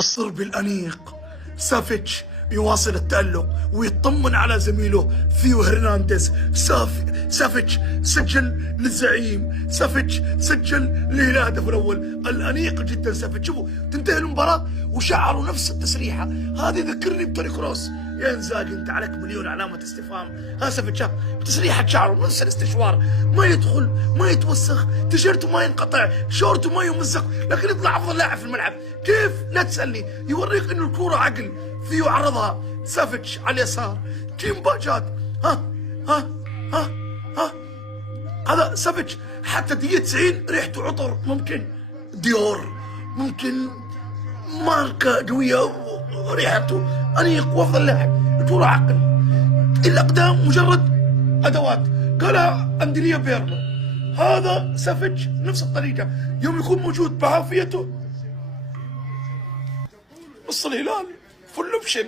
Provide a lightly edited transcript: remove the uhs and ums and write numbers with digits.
الصربي الأنيق سافيتش يواصل التألق ويطمن على زميله ثيو هرنانديز. سافيتش سجل للزعيم، سافيتش سجل له الهدف الأول. الأنيق جدا سافيتش. شوفوا تنتهي المباراة وشعروا نفس التسريحة هذه، ذكرني بتوني كروس. يا انزاجي انت عليك مليون علامة استفهام. ها سافيتش بتسريحة شعره نفس الاستشوار، ما يدخل ما يتوسخ، تيشيرته ما ينقطع، شورته ما يمزق، لكن يطلع افضل لاعب في الملعب. كيف؟ لا تسألني. يوريك انه الكورة عقل. ثيو عرضها، سافيتش على اليسار، تيم باجات. ها ها ها ها هذا سافيتش حتى دقيقة 90 ريحته عطر، ممكن ديور، ممكن ماركة قوية، ريحته أنيق وأفضل لاعب. الكورة عقل، الأقدام مجرد أدوات. قالها أندريا بيرلو. هذا سافيتش نفس الطريقة، يوم يكون موجود بعافيته نص الهلال فل اوبشن.